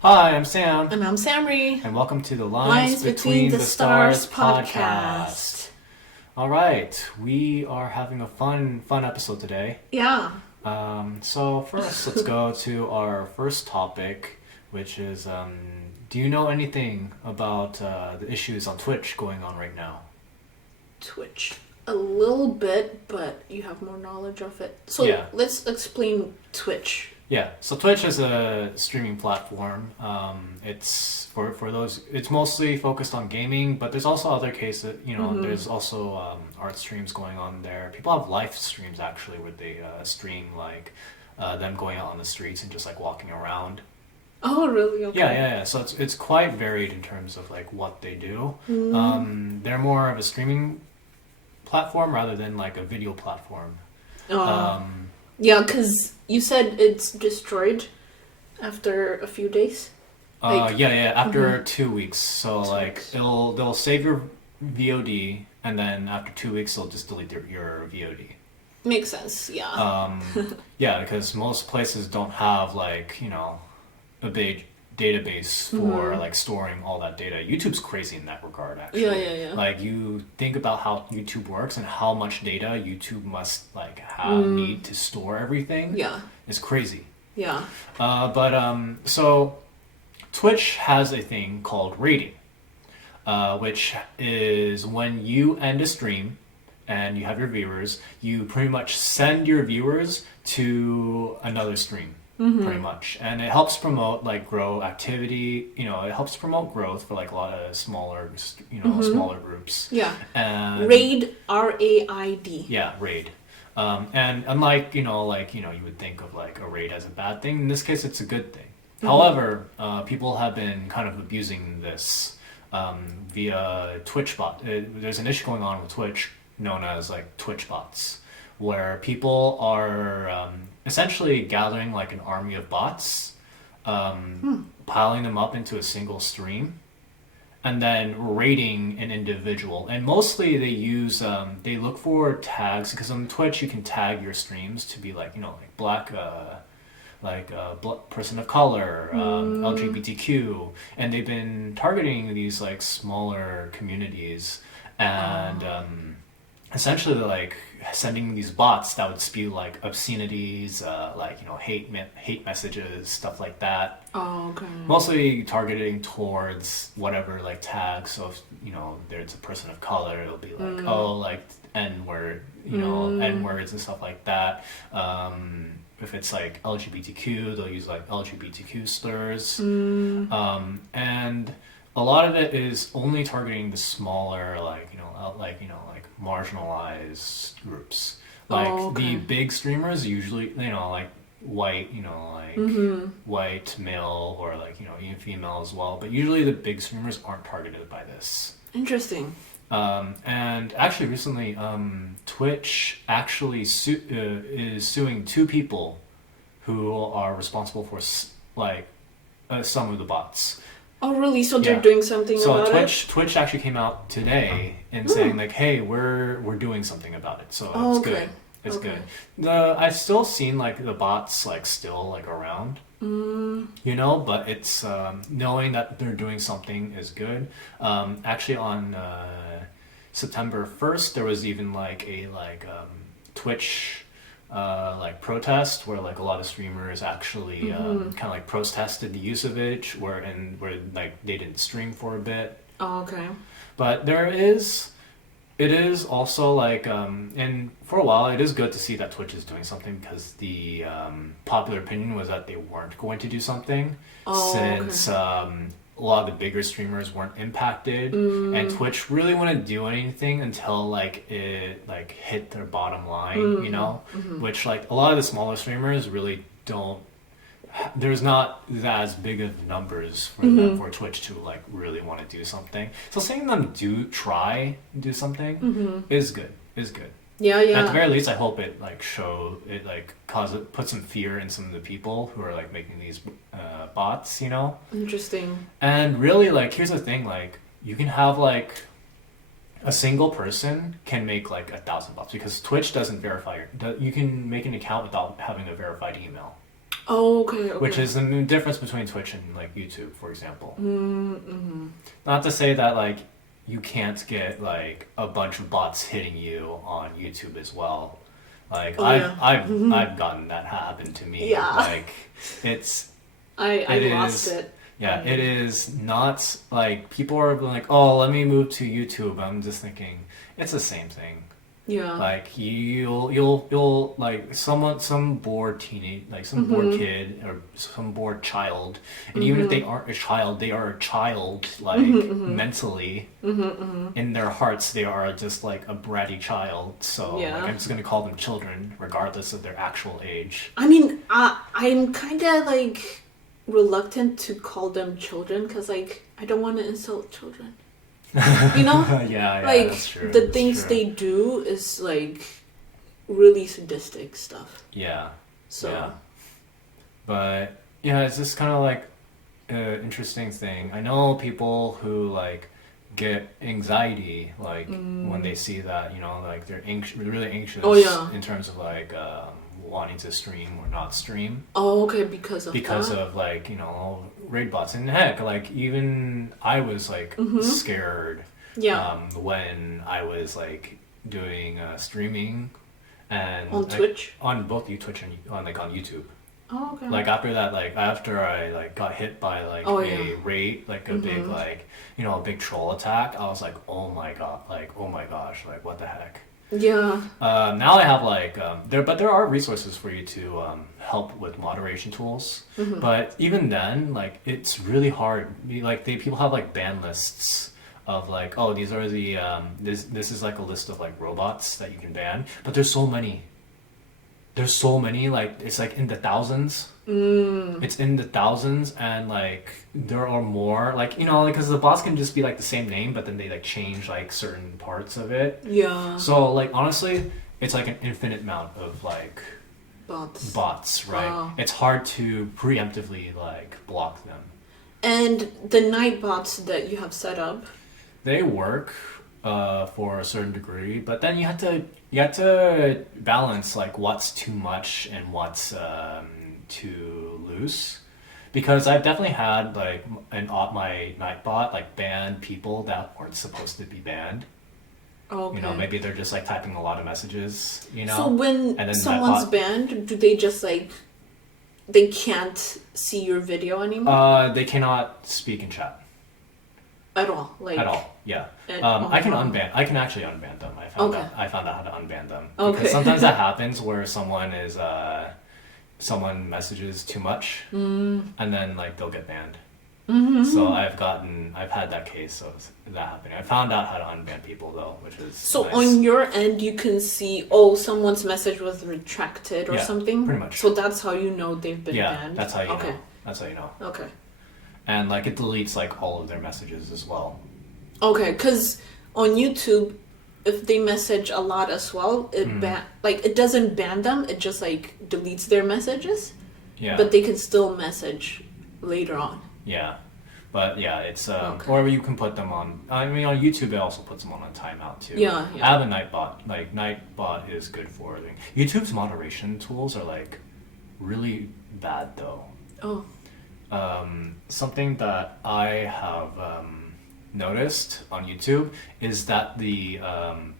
Hi, I'm Sam, And I'm Samri. and welcome to the Lines Between the Stars podcast. All right, we are having a fun episode today. Yeah. So first, let's go to our first topic, which is, do you know anything about the issues on Twitch going on right now? Twitch. A little bit, but you have more knowledge of it. So Yeah. let's explain Twitch. Yeah, so Twitch is a streaming platform. It's for those. It's mostly focused on gaming, but there's also other cases. There's also art streams going on there. People have live streams actually, where they stream like them going out on the streets and just like walking around. Oh, really? Okay. Yeah. So it's quite varied in terms of like what they do. They're more of a streaming platform rather than like a video platform. Yeah, because you said it's destroyed after a few days. Yeah. After 2 weeks, so like they'll save your VOD, and then after 2 weeks they'll just delete your VOD. Makes sense. Yeah. Yeah, because most places don't have like a big database for like storing all that data. YouTube's crazy in that regard, actually. Yeah. Like you think about how YouTube works and how much data YouTube must like have need to store everything. Yeah. It's crazy. Yeah. So Twitch has a thing called rating, which is when you end a stream and you have your viewers, you pretty much send your viewers to another stream, pretty much, and it helps promote like grow activity. It helps promote growth for like a lot of smaller, smaller groups. Yeah. And Raid, RAID. yeah, raid. And unlike, you would think of like a raid as a bad thing, in this case it's a good thing. However, people have been kind of abusing this via Twitch bot. There's an issue going on with Twitch known as like Twitch bots, where people are essentially gathering like an army of bots, piling them up into a single stream, and then rating an individual. And mostly they use they look for tags, because on Twitch you can tag your streams to be like like black, person of color, LGBTQ, and they've been targeting these like smaller communities, and essentially like sending these bots that would spew like obscenities, hate messages, stuff like that. Oh, okay. Mostly targeting towards whatever like tags. So if there's a person of color, it'll be like like N word, N words and stuff like that. If it's like LGBTQ, they'll use like LGBTQ slurs. And a lot of it is only targeting the smaller, like marginalized groups. Like the big streamers usually, like white, white male, or like even female as well. But usually the big streamers aren't targeted by this. Interesting. And actually recently, Twitch actually is suing two people who are responsible for some of the bots. Oh, really? So they're doing something about it? So Twitch actually came out today and saying like, "Hey, we're doing something about it." So it's good. It's good. I've still seen like the bots like still like around. But it's knowing that they're doing something is good. Actually, on September 1st, there was even like a Twitch protest where like a lot of streamers actually kind of like protested the use of it, where like they didn't stream for a bit. Oh, okay. But it is also like, and for a while, it is good to see that Twitch is doing something, because the popular opinion was that they weren't going to do something, since a lot of the bigger streamers weren't impacted, and Twitch really wouldn't do anything until like it like hit their bottom line, which like a lot of the smaller streamers really don't. There's not as big of numbers for them, for Twitch to like really want to do something. So seeing them do something is good. Yeah. At the very least, I hope it like put some fear in some of the people who are like making these bots. Interesting. And really, like, here's the thing: like, you can have like a single person can make like 1,000 bots, because Twitch doesn't verify you can make an account without having a verified email. Oh, okay, okay. which is the difference between Twitch and like YouTube, for example. Mm-hmm. Not to say that like you can't get like a bunch of bots hitting you on YouTube as well. Like Oh, I've yeah. I've I've gotten that happen to me. Yeah. Like it's I it lost is it. yeah, it is not like people are like, oh, let me move to YouTube. I'm just thinking it's the same thing. Yeah. Like you'll like some bored teenage like some bored kid or some bored child, and even if they aren't a child, they are a child like mentally. In their hearts, they are just like a bratty child. So Yeah. like, I'm just gonna call them children, regardless of their actual age. I mean, I'm kind of like reluctant to call them children because like I don't want to insult children. You know? Yeah, Like that's true. the That's things true. they do is like really sadistic stuff. Yeah. So Yeah. But yeah, it's just kind of like an interesting thing. I know people who like get anxiety like when they see that, you know, like they're really anxious Oh, yeah. in terms of like wanting to stream or not stream oh, okay, because because of like, you know, raid bots. And heck, like even I was like scared yeah, when I was like doing streaming and on Twitch. on both Twitch and on YouTube. Oh, okay. Like after that, like after I like got hit by like Oh, a yeah. raid, like a big like, you know, a big troll attack, I was like, oh my god, like oh my gosh, like what the heck. Yeah. Now I have like there are resources for you to help with moderation tools, but even then, like it's really hard. Like people have like ban lists of like, oh, these are the this is like a list of like robots that you can ban, but there's so many. There's so many, like it's like in the thousands. It's in the thousands, and like there are more, like, you know, because the bots can just be like the same name, but then they like change like certain parts of it. Yeah. So like honestly, it's like an infinite amount of like Bots. right? Wow. It's hard to preemptively like block them. And the night bots that you have set up. They work for a certain degree, but then you have to balance like what's too much and what's too loose. Because I've definitely had like my Nightbot like ban people that weren't supposed to be banned. Okay. You know, maybe they're just like typing a lot of messages, you know. So when and then someone's Nightbot, banned, do they just like they can't see your video anymore they cannot speak in chat at all? Like at all. Yeah. at I can all? I can actually unban them. Okay. I found out how to unban them. Okay. Because sometimes that happens where someone messages too much, and then like they'll get banned. So I've had that case of that happening. I found out how to unban people though, which is So nice. on your end, you can see, oh, someone's message was retracted or Yeah, something. pretty much. So that's how you know they've been yeah, banned. that's how you okay. know. That's how you know. Okay. And like it deletes like all of their messages as well. Okay, because on YouTube, if they message a lot as well, it it doesn't ban them. It just like deletes their messages. Yeah. But they can still message later on. Yeah. But yeah, it's Okay. or you can put them on. I mean, on YouTube, it also puts them on a timeout too. Yeah, yeah. I have a Nightbot. Like Nightbot is good for it. YouTube's moderation tools are like really bad though. Oh. Something that I have noticed on YouTube is that the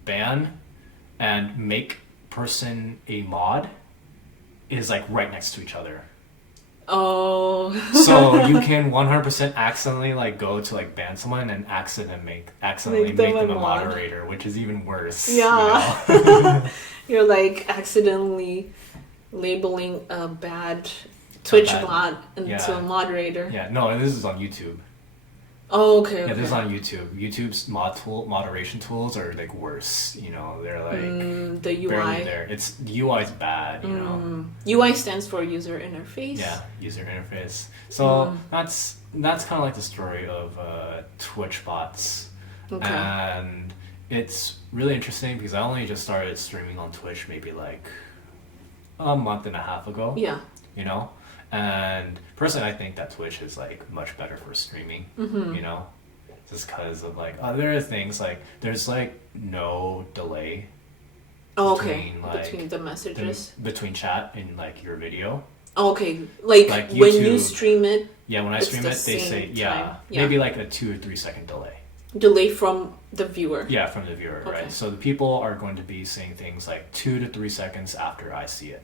ban and make person a mod is like right next to each other. Oh. So you can 100% accidentally like go to like ban someone and accidentally make them a moderator, which is even worse. Yeah. You know? You're like accidentally labeling a bad Twitch bot into a moderator. Yeah, no, this is on YouTube. Oh, okay. Yeah, this is on YouTube. YouTube's moderation tools are like worse. You know, they're like the UI. barely there. It's the UI is bad. You know. UI stands for user interface. Yeah, user interface. So that's kind of like the story of Twitch bots, Okay. and it's really interesting because I only just started streaming on Twitch maybe like a month and a half ago. Yeah. You know. And personally, I think that Twitch is like much better for streaming. You know, just because of like other things, like there's like no delay. Oh, okay. Between, like, Between the messages. Between chat and like your video. Okay, like Like when you YouTube- stream it, Yeah, when I It's stream the it, they same say time. Yeah. maybe like a 2 or 3 second delay. delay from the viewer. Yeah, from the viewer, Okay. right? So the people are going to be saying things like 2 to 3 seconds after I see it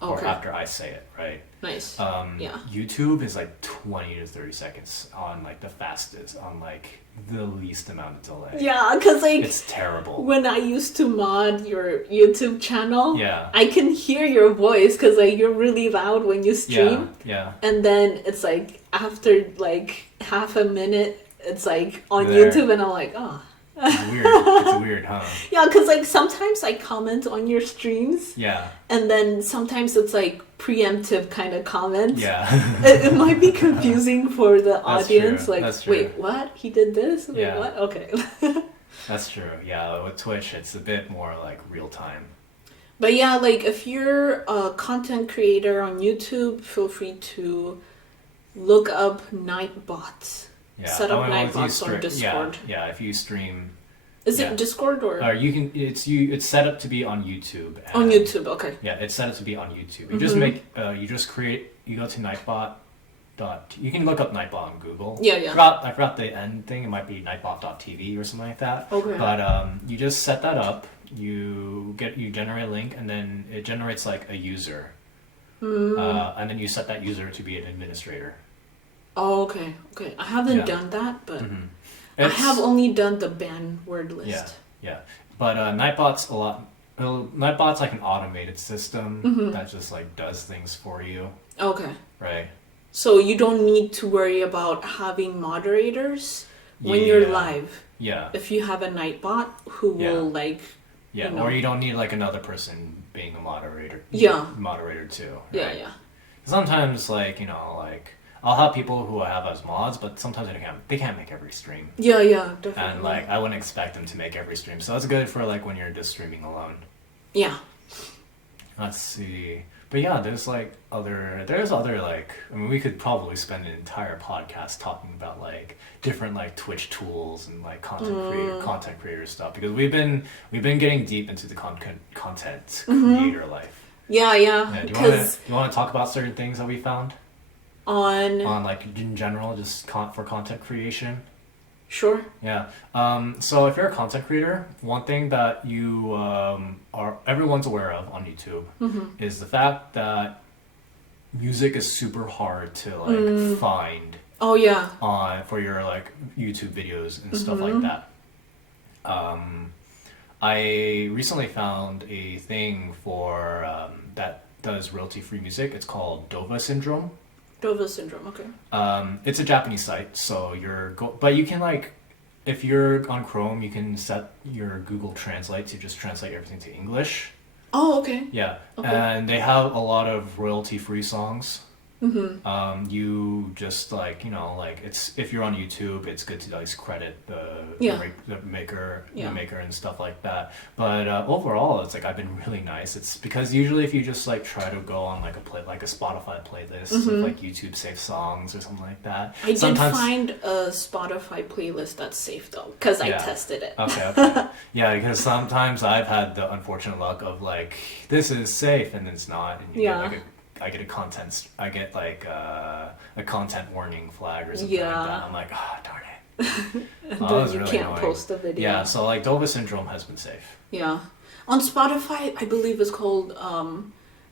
or Okay, after I say it, right? nice. Yeah. YouTube is like 20 to 30 seconds on like the fastest, on like the least amount of delay. Yeah, because like It's terrible. when I used to mod your YouTube channel, Yeah. I can hear your voice because like you're really loud when you stream, Yeah. and then it's like after like half a minute, it's like on There. YouTube, and I'm like, oh. It's weird. It's weird, huh? Yeah, because like sometimes I comment on your streams, Yeah. and then sometimes it's like preemptive kind of comments. Yeah. It might be confusing for the That's audience. true, Like, that's true. wait, what? He did this? Wait, Yeah. what? Okay. That's true. Yeah, with Twitch, it's a bit more like real time. But yeah, like if you're a content creator on YouTube, feel free to look up Nightbots. Yeah. Set up if you Nightbots on Discord. Yeah, if you stream, Is Yeah. it Discord or you can. It's set up to be on YouTube. on and- YouTube? Okay. Yeah, it's set up to be on YouTube. You just make. You just create. You go to Nightbot. You can look up Nightbot on Google. Yeah, yeah. I forgot the end thing. It might be Nightbot.tv or something like that. Okay. But you just set that up. You generate a link, and then it generates like a user. And then you set that user to be an administrator. Oh, okay. Okay. I haven't Yeah. done that, but Mhm. I have only done the ban word list. Yeah, yeah. But Nightbot's a lot. Nightbot's like an automated system that just like does things for you, Okay. right? So you don't need to worry about having moderators when you're Yeah. live. Yeah, If you have a Nightbot who Yeah. will like, yeah. you know. Or you don't need like another person being a moderator. Yeah. Moderator too. yeah, right? yeah. Sometimes like I'll have people who I have as mods, but sometimes they can't make every stream. Yeah, yeah, definitely. And like I wouldn't expect them to make every stream, so that's good for like when you're just streaming alone. Yeah. Let's see, but yeah, there's other like I mean we could probably spend an entire podcast talking about like different like Twitch tools and like content creator stuff because we've been getting deep into the content creator life. Yeah, Yeah, yeah. do Because you want to talk about certain things that we found on like in general just for content creation? sure. Yeah. So if you're a content creator, one thing that you everyone's aware of on YouTube is the fact that music is super hard to like find Oh yeah. for your like YouTube videos and stuff like that. I recently found a thing for that does royalty-free music. It's called Dova Syndrome. Dover syndrome. Okay. It's a Japanese site, so but you can like, if you're on Chrome, you can set your Google Translate to just translate everything to English. Oh, okay. Yeah, Okay. and they have a lot of royalty-free songs. You just like it's if you're on YouTube, it's good to like credit the maker, Yeah. the maker and stuff like that. But overall, it's like I've been really nice. It's because usually if you just like try to go on like a Spotify playlist with like YouTube safe songs or something like that. I did find a Spotify playlist that's safe though, because I Yeah. tested it. Okay. Yeah, because sometimes I've had the unfortunate luck of like this is safe and it's not, and you Yeah. get like I get like a content warning flag or something Yeah. like that. I'm like, darn it. And that then was you really can't annoying. post the video. Yeah, so like Dova Syndrome has been safe. Yeah. On Spotify, I believe it's called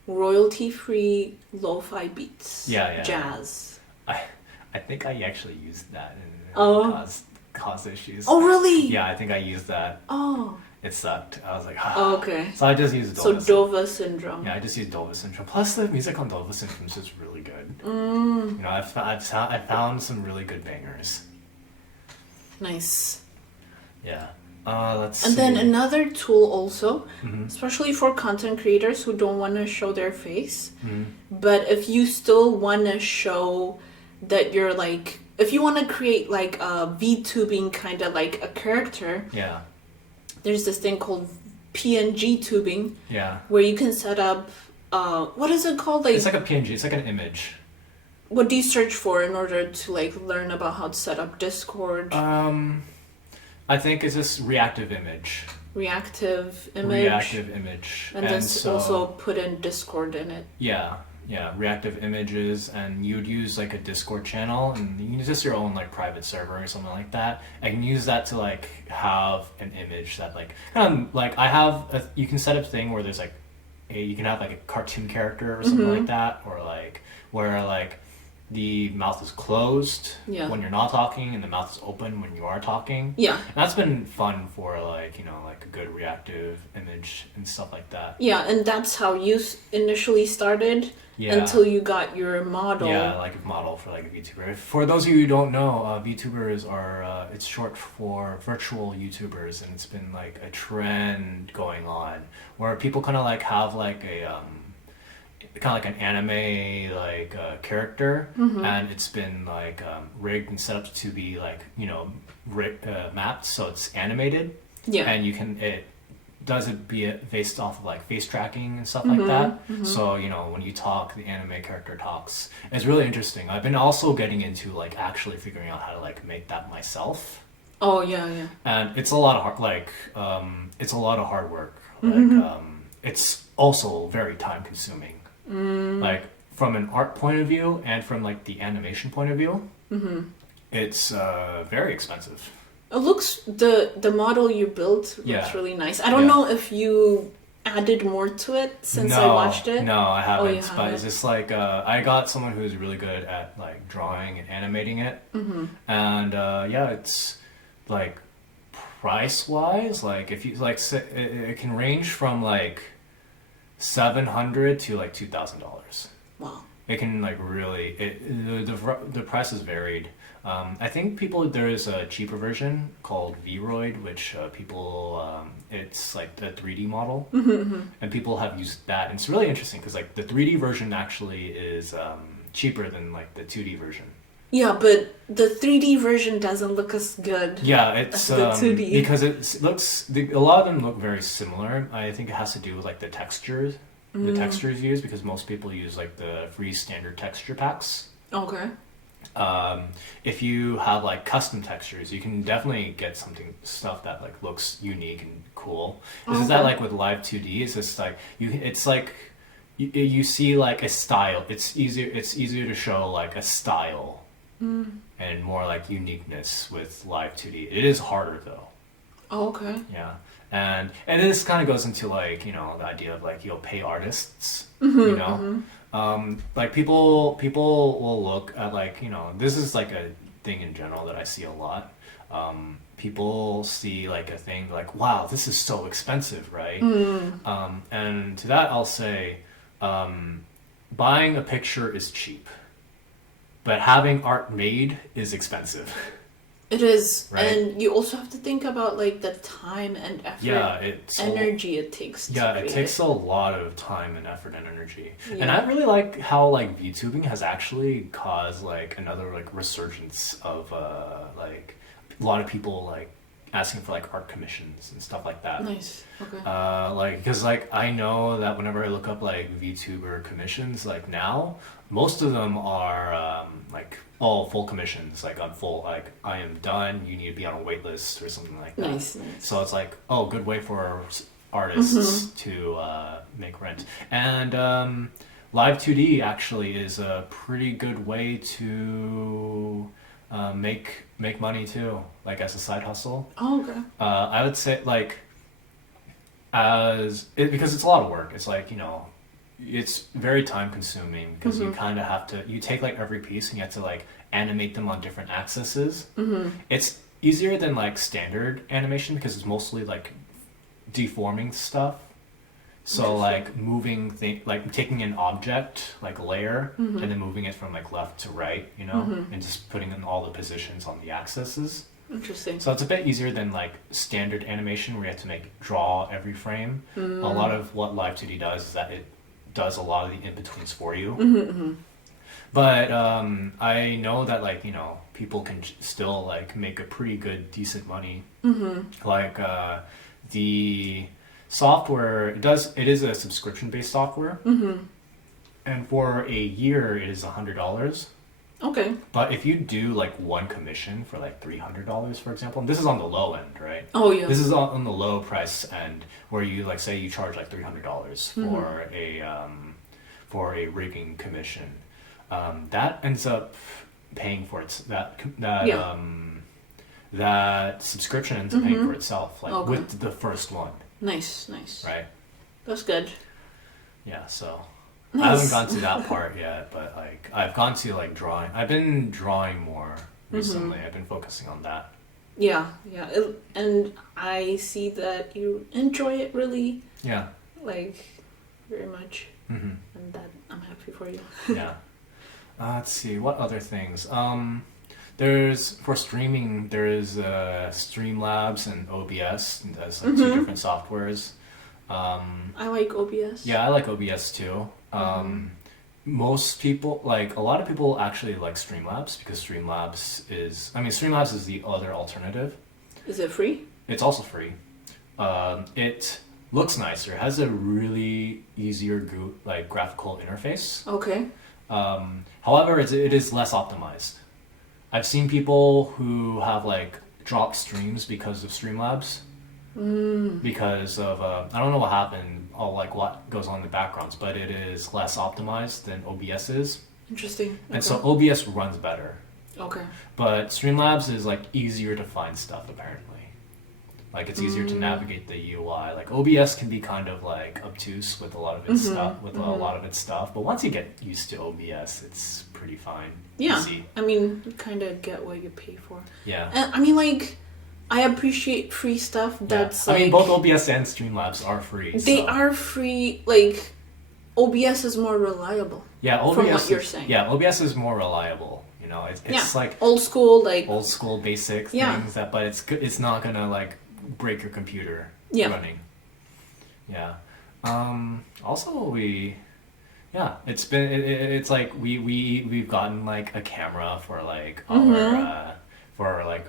royalty-free lo-fi beats. Yeah. Jazz. I think I actually used that and Oh. caused issues. Oh, really? Yeah, I think I used that. Oh. It sucked. I was like, Oh, okay. So I just used Dova. So Dova syndrome. Yeah, I just use Dova Syndrome. Plus, the music on Dova Syndrome is just really good. I found some really good bangers. Nice. Yeah. Let's And see. then another tool also, especially for content creators who don't want to show their face, but if you still want to show that you're like, if you want to create like a VTubing kind of like a character, Yeah. there's this thing called PNG tubing Yeah. where you can set up, what is it called? Like, It's like a PNG. It's like an image. what do you search for in order to like learn about how to set up Discord? I think it's just reactive image. Reactive image. Reactive image. And then so, also put in Discord in it. Yeah. Yeah, reactive images, and you'd use like a Discord channel, and you use just your own like private server or something like that, and use that to like have an image that like kind of like you can set up a thing where there's like you can have like a cartoon character or something like that, or like where like the mouth is closed when you're not talking and the mouth is open when you are talking. Yeah. And that's been fun for like, you know, like a good reactive image and stuff like that. Yeah, and that's how you initially started until you got your model. Yeah, like a model for like a VTuber. For those of you who don't know, VTubers are, it's short for virtual YouTubers, and it's been like a trend going on where people kind of like have like a, kind of like an anime like character, and it's been like rigged and set up to be like, you know, mapped so it's animated. Yeah, and you can it based off of like face tracking and stuff like that. So you know, when you talk, the anime character talks. And it's really interesting. I've been also getting into like actually figuring out how to like make that myself. Oh yeah. And it's a lot of it's a lot of hard work. Like it's also very time consuming. Like from an art point of view and from like the animation point of view, it's very expensive. It looks the model you built looks really nice. I don't know if you added more to it since I watched it. No, I haven't. But it's just like I got someone who's really good at like drawing and animating it, and it's like price wise, like if you like, it can range from like $700 to like $2,000. Wow. It can like really the prices varied. I think there is a cheaper version called Vroid, which people it's like the 3D model, and people have used that. And it's really interesting because like the 3D version actually is cheaper than like the 2D version. Yeah, but the 3D version doesn't look as good. Yeah, it's the 2D because a lot of them look very similar. I think it has to do with like the textures. The textures used, because most people use like the free standard texture packs. Okay. If you have like custom textures, you can definitely get stuff that like looks unique and cool. Is that like with Live 2D? It's just like you see like a style. It's easier to show like a style and more like uniqueness with Live 2D. It is harder though. Oh, okay. Yeah. And this kind of goes into like, you know, the idea of like you'll pay artists, you know, like people will look at like, you know, this is like a thing in general that I see a lot. People see like a thing like, wow, this is so expensive, right? And to that I'll say, buying a picture is cheap, but having art made is expensive. It is, right? And you also have to think about like the time and effort, energy it takes. It takes a lot of time and effort and energy. Yeah. And I really like how like VTubing has actually caused like another like resurgence of like a lot of people like asking for like art commissions and stuff like that. Nice. Okay. Like because like I know that whenever I look up like VTuber commissions, like now most of them are like all full commissions. Like I'm full. Like I am done. You need to be on a wait list or something like that. Nice. So it's like good way for artists to make rent. And Live 2D actually is a pretty good way to make money too, like as a side hustle. Oh, okay. I would say like because it's a lot of work. It's like, you know, it's very time consuming because you kind of have to, you take like every piece and you have to like animate them on different axes. It's easier than like standard animation because it's mostly like deforming stuff. So like moving like taking an object like a layer and then moving it from like left to right, you know, and just putting in all the positions on the axes. Interesting. So it's a bit easier than like standard animation where you have to draw every frame. A lot of what Live 2D does is that it does a lot of the in-betweens for you. But I know that like, you know, people can still like make a pretty good decent money. Like the software, it is a subscription based software, and for a year it is $100. Okay. But if you do like one commission for like $300, for example, and this is on the low end, right? Oh yeah. This is on the low price end where you like say you charge like $300 for a rigging commission, that ends up paying for its Yeah. that subscription ends up paying for itself, like Okay. with the first one, Nice, nice. right? That's good. Yeah, so I haven't Nice. gone to that part yet, but like I've gone to like drawing. I've been drawing more recently. I've been focusing on that. Yeah, yeah. And I see that you enjoy it really, Yeah. like, very much. Hmm. And that I'm happy for you. Yeah. Let's see what other things. There's for streaming. There is Streamlabs and OBS. And there's like two different softwares. I like OBS. Yeah, I like OBS too. Most people, like a lot of people, actually like Streamlabs because Streamlabs is the other alternative. Is it free? It's also free. It looks nicer. It has a really easier graphical interface. Okay. However, it is less optimized. I've seen people who have like dropped streams because of Streamlabs. Because of I don't know what happened or like what goes on in the backgrounds, but it is less optimized than OBS is, Interesting. and so OBS runs better. Okay. But Streamlabs is like easier to find stuff apparently. Like it's easier to navigate the UI. Like OBS can be kind of like obtuse with a lot of its stuff, but once you get used to OBS, it's pretty fine. Yeah. Easy. I mean, you kind of get what you pay for. Yeah. And I mean, like, I appreciate free stuff. That's I like, mean, both OBS and Streamlabs are free. they so. are free. Like, OBS is more reliable. Yeah, OBS from what you're saying. Yeah, OBS is more reliable. You know, it's like old school, like old school basic things but it's not gonna like break your computer running. Yeah. Also it's been it's like we've gotten like a camera for like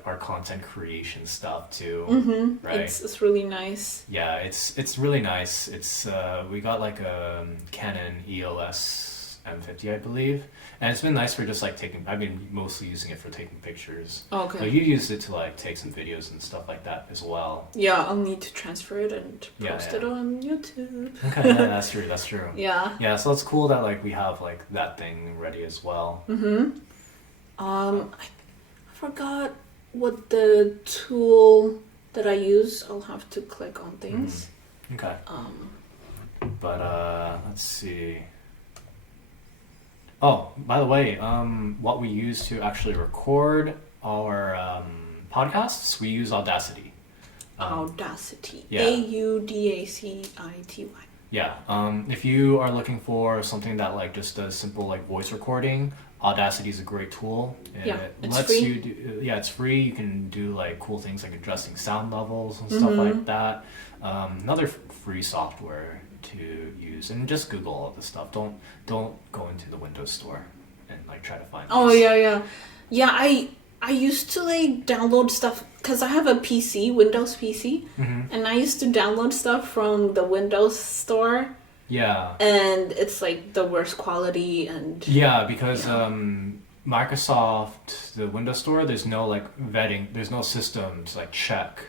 our content creation stuff too. Right. It's really nice. Yeah, it's really nice. It's we got like a Canon EOS M50, I believe, and it's been nice for just like taking. I've been mostly using it for taking pictures. Okay. But you used it to like take some videos and stuff like that as well. Yeah, I'll need to transfer it and post it yeah. on YouTube. Okay, yeah, that's true. That's true. Yeah. Yeah, so it's cool that like we have like that thing ready as well. I forgot what the tool that I use. I'll have to click on things. Okay. But let's see. Oh, by the way, what we use to actually record our podcasts, we use Audacity. Audacity. Yeah. AUDACITY. Yeah. If you are looking for something that like just does simple like voice recording, Audacity is a great tool. Yeah, It it's lets free. you do. Yeah, it's free. You can do like cool things like adjusting sound levels and stuff like that. Another free software to use, and just Google all this stuff. Don't go into the Windows Store and like try to find. Oh these. yeah. I used to like download stuff because I have a PC, Windows PC, and I used to download stuff from the Windows Store. Yeah. And it's like the worst quality and. Yeah, because Microsoft, the Windows Store, there's no like vetting. There's no system to like check.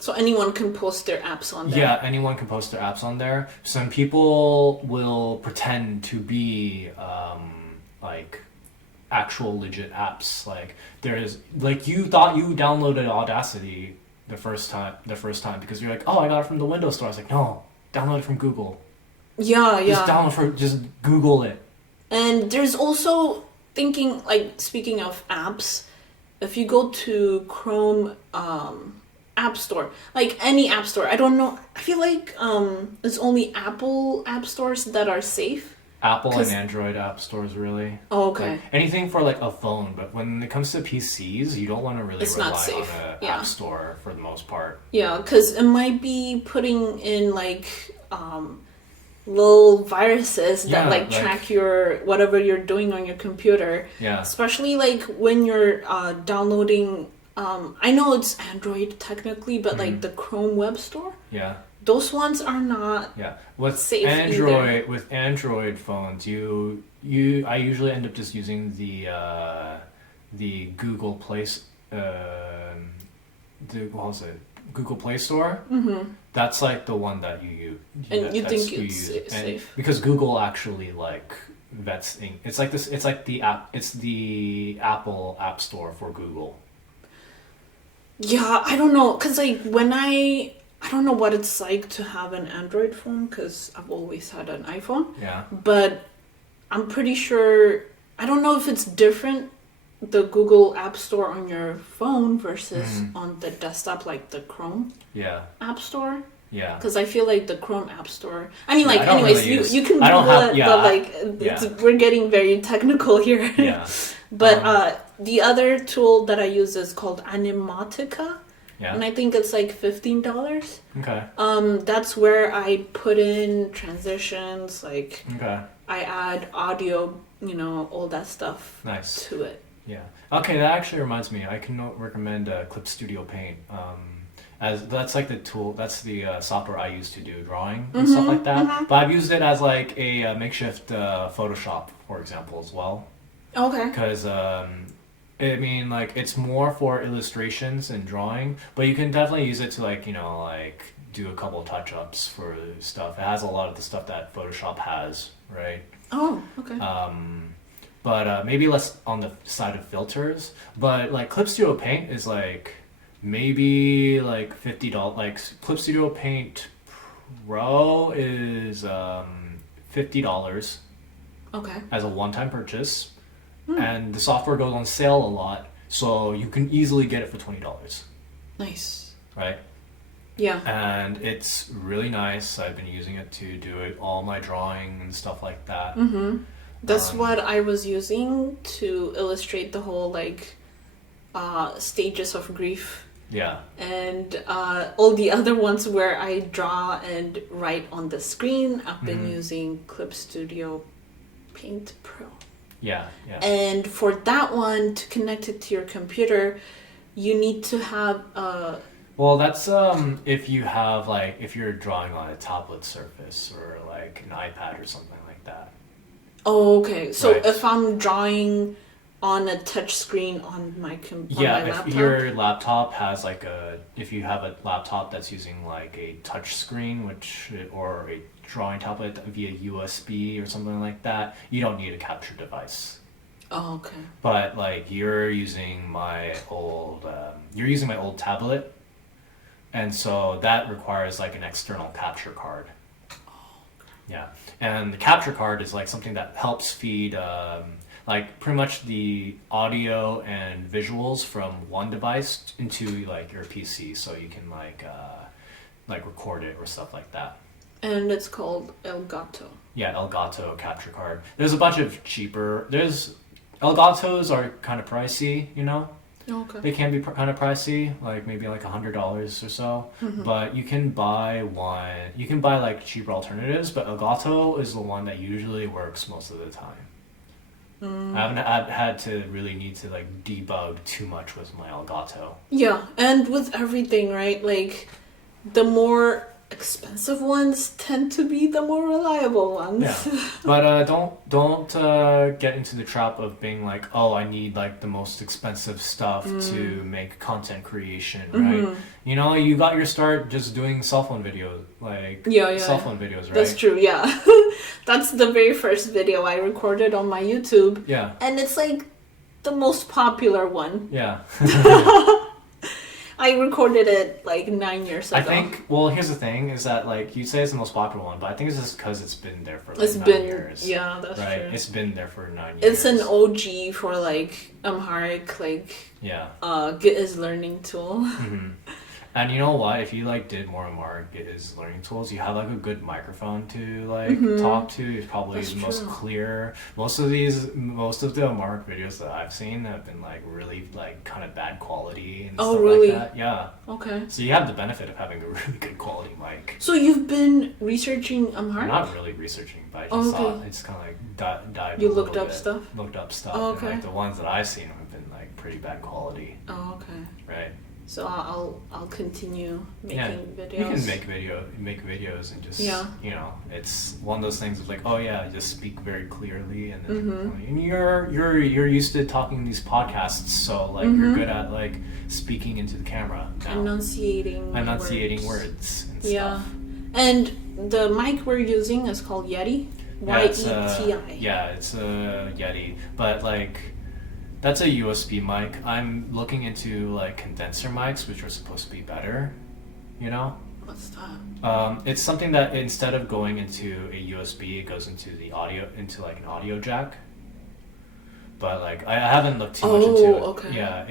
So anyone can post their apps on there. Yeah, anyone can post their apps on there. Some people will pretend to be like actual legit apps. Like there's like you thought you downloaded Audacity the first time because you're like, oh, I got it from the Windows Store. I was like, no, download it from Google. Yeah. Just Google it. And there's also speaking of apps, if you go to Chrome App Store, like any app store, I don't know, I feel like it's only Apple app stores that are safe. Apple and Android app stores, really. Oh, okay. Like, anything for like a phone, but when it comes to PCs, you don't want to really rely on an app store for the most part. Yeah, because it might be putting in like little viruses that like track your whatever you're doing on your computer. Yeah. Especially like when you're downloading. I know it's Android technically, but like the Chrome Web Store. Yeah. Those ones are not. Yeah. With safe Android, either. with Android phones, I usually end up just using the Google Play, what was it, Google Play Store. That's like the one that you use. And you think you it's use. safe? Because Google actually like vets. It's like this. It's like the app. It's the Apple App Store for Google. Yeah, I don't know, cause like I don't know what it's like to have an Android phone, cause I've always had an iPhone. Yeah. But I'm pretty sure, I don't know if it's different, the Google App Store on your phone versus on the desktop, like the Chrome Yeah. App Store. Yeah. Because I feel like the Chrome App Store. I mean, Yeah, like, I don't anyways, really use- you can I don't Google have- it, yeah, but like, yeah. we're getting very technical here. Yeah. But the other tool that I use is called Animatica, Yeah. and I think it's like $15. Okay. That's where I put in transitions, like Okay. I add audio, all that stuff Nice. to it. Yeah. Okay, that actually reminds me. I can recommend Clip Studio Paint. As that's like the tool. That's the software I use to do drawing and stuff like that. But I've used it as like a makeshift Photoshop, for example, as well. Okay. Because I mean, like it's more for illustrations and drawing, but you can definitely use it to like like do a couple of touch-ups for stuff. It has a lot of the stuff that Photoshop has, right? Oh, okay. But maybe less on the side of filters. But like Clip Studio Paint is like maybe like $50. Like Clip Studio Paint Pro is $50 Okay. as a one-time purchase, and the software goes on sale a lot, so you can easily get it for $20, Nice. right? Yeah. And it's really nice. I've been using it to do all my drawing and stuff like that. That's what I was using to illustrate the whole like stages of grief Yeah. and all the other ones where I draw and write on the screen. I've been using Clip Studio Paint Pro. Yeah. Yeah. And for that one, to connect it to your computer, you need to have Well, that's if you have like if you're drawing on a tablet surface or like an iPad or something like that. Oh, okay. So Right. if I'm drawing on a touch screen on my on Yeah, my if laptop. your laptop has like if you have a laptop that's using like a touch screen, or a drawing tablet via USB or something like that, you don't need a capture device. Oh, okay. But like you're using my old tablet, and so that requires like an external capture card. Yeah, and the capture card is like something that helps feed like pretty much the audio and visuals from one device into like your PC, so you can like record it or stuff like that. And it's called Elgato. Yeah, Elgato capture card. There's a bunch of cheaper. Elgatos are kind of pricey, Okay. They can be kind of pricey, like maybe like $100 or so. But you can buy one. You can buy like cheaper alternatives, but Elgato is the one that usually works most of the time. I haven't had to really need to like debug too much with my Elgato. Yeah, and with everything, right? Like, the more expensive ones tend to be the more reliable ones. Yeah, but don't get into the trap of being like, oh, I need like the most expensive stuff to make content creation, right? You got your start just doing cell phone videos, like cell phone videos, right? That's true. Yeah, that's the very first video I recorded on my YouTube. Yeah, And it's like the most popular one. yeah. I recorded it like 9 years ago. I think. Well, here's the thing: is that like you say it's the most popular one, but I think it's just because it's been there for like it's 9 been years. Yeah, that's right. true. It's been there for 9 years. It's an OG for like Amharic, like Git is learning tool. And you know what? If you like did more and more Git is learning tools, you have like a good microphone to like talk to. It's probably That's the most true. clear. Most of the Mark videos that I've seen have been like really like kind of bad quality and stuff really? like that. Yeah. Okay. So you have the benefit of having a really good quality mic. So you've been researching I'm Amharic? not really researching, but I just thought it's kind of like dived. You a looked little up bit, stuff? Looked up stuff. Oh, And okay. like the ones that I've seen have been like pretty bad quality, Oh, okay. right? So I'll continue making videos. You can make videos and just it's one of those things of like, oh yeah, just speak very clearly, and then and you're used to talking these podcasts, so like you're good at like speaking into the camera now. Enunciating words and stuff. And the mic we're using is called Yeti. YETI. It's a Yeti, but like that's a USB mic. I'm looking into like condenser mics, which are supposed to be better. You know? What's that? It's something that instead of going into a USB, it goes into like an audio jack. But like I haven't looked too much into it. Okay. Yeah,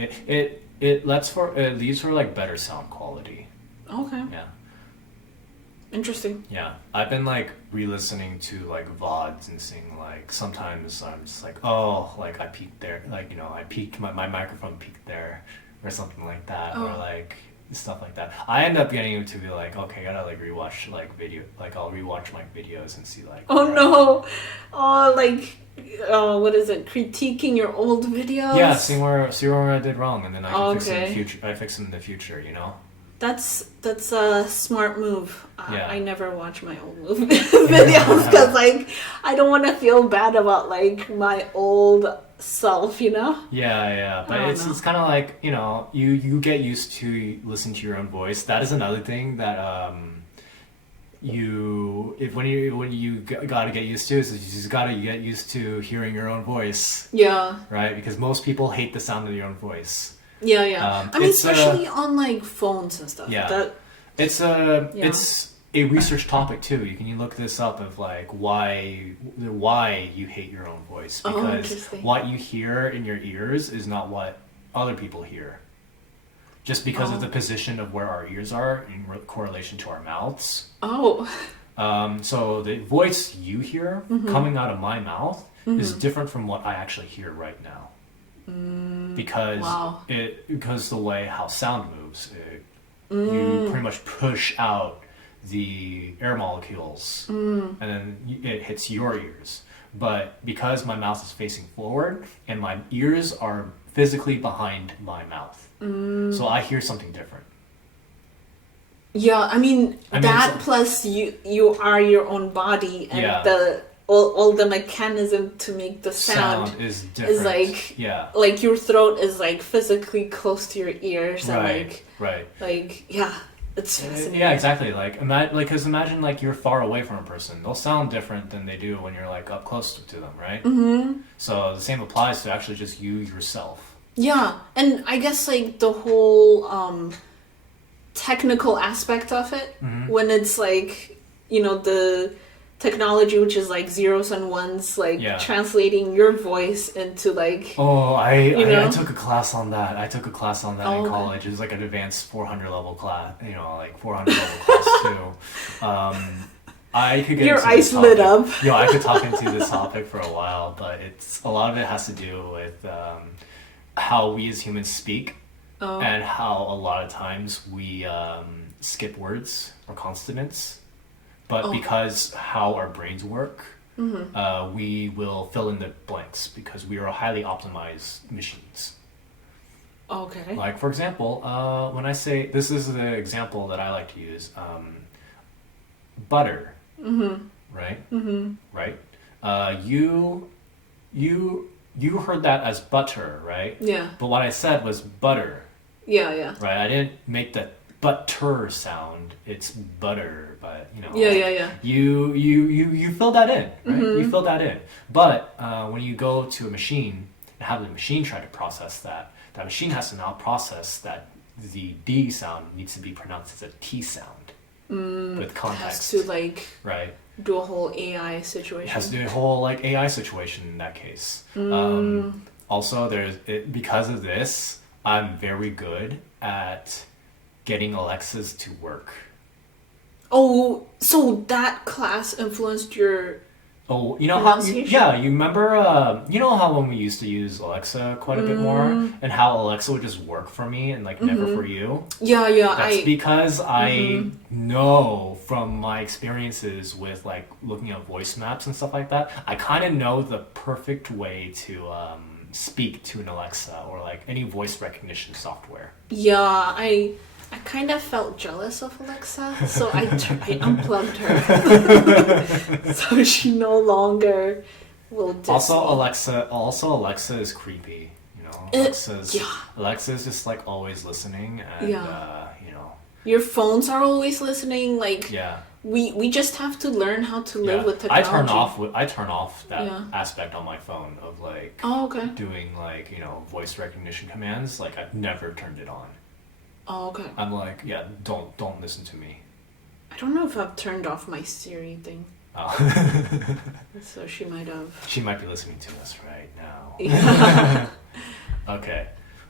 it leaves for like better sound quality. Okay. Yeah. Interesting. Yeah, I've been like re-listening to like VODs and seeing like sometimes I'm just like, oh, like I peaked there, like I peaked my microphone peaked there, or something like that, or like stuff like that. I end up getting to be like, okay, I gotta like rewatch like video, like I'll rewatch my videos and see like. What is it? Critiquing your old videos. Yeah, see where I did wrong, and then I can fix it in the future. I fix it in the future, That's a smart move. Yeah. I never watch my old videos because like I don't want to feel bad about like my old self, Yeah, but it's kind of like you get used to listening to your own voice. That is another thing that when you gotta get used to is you just gotta get used to hearing your own voice. Yeah. Right, because most people hate the sound of your own voice. Yeah. I mean, especially on like phones and stuff. Yeah. It's a research topic too. You can look this up of like why you hate your own voice, because what you hear in your ears is not what other people hear. Just because of the position of where our ears are in correlation to our mouths. So the voice you hear coming out of my mouth is different from what I actually hear right now. Because the way how sound moves, you pretty much push out the air molecules and then it hits your ears. But because my mouth is facing forward and my ears are physically behind my mouth, so I hear something different. Yeah, I mean that plus you are your own body, and all the mechanism to make the sound is different. Is like your throat is like physically close to your ears, and it's fascinating. Yeah, exactly. Like imagine like you're far away from a person. They'll sound different than they do when you're like up close to them, right? So the same applies to actually just you yourself. Yeah, and I guess like the whole technical aspect of it, when it's like the technology which is like zeros and ones, like translating your voice into like I took a class on that. I took a class on that in college. It was like an advanced 400 level class, like 400 level class too. I could get your eyes lit up. I could talk into this topic for a while, but a lot of it has to do with how we as humans speak, and how a lot of times we skip words or consonants. But because how our brains work, we will fill in the blanks because we are highly optimized machines. Okay. Like, for example, when I say, this is the example that I like to use, butter, right? Right? You heard that as butter, right? Yeah. But what I said was butter. Yeah. Right? I didn't make the butter sound. It's butter, but Yeah. You fill that in, right? You fill that in. But when you go to a machine and have the machine try to process that machine has to now process that the D sound needs to be pronounced as a T sound with context. It has to right. Do a whole AI situation. It has to do a whole like AI situation in that case. Also, because of this, I'm very good at getting Alexas to work. Oh, so that class influenced your pronunciation? You remember how when we used to use Alexa quite a bit more, and how Alexa would just work for me and like never for you? Yeah. That's because I know from my experiences with like looking at voice maps and stuff like that, I kind of know the perfect way to speak to an Alexa or like any voice recognition software. Yeah, I kind of felt jealous of Alexa, so I unplugged her, so she no longer will diss me. Alexa is creepy. You know, Alexa is just like always listening, and you know, your phones are always listening. Like yeah. We just have to learn how to live with technology. I turn off that aspect on my phone of like doing like, you know, voice recognition commands. Like I've never turned it on. Oh, okay. I'm like, yeah, don't listen to me. I don't know if I've turned off my Siri thing. Oh. So she might have. She might be listening to us right now. Yeah. Okay.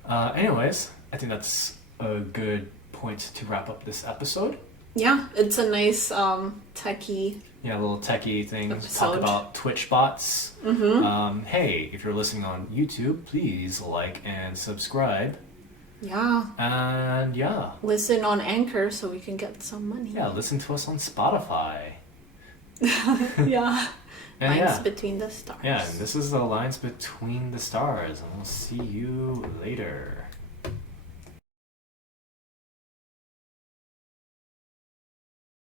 Anyways, I think that's a good point to wrap up this episode. Yeah, it's a nice techie. Yeah, a little techie thing. Episode. Talk about Twitch bots. Mm-hmm. Hey, if you're listening on YouTube, please like and subscribe. Yeah. And yeah. Listen on Anchor so we can get some money. Yeah, listen to us on Spotify. Yeah. And Lines between the stars. Yeah, and this is the Lines Between the Stars. And we'll see you later.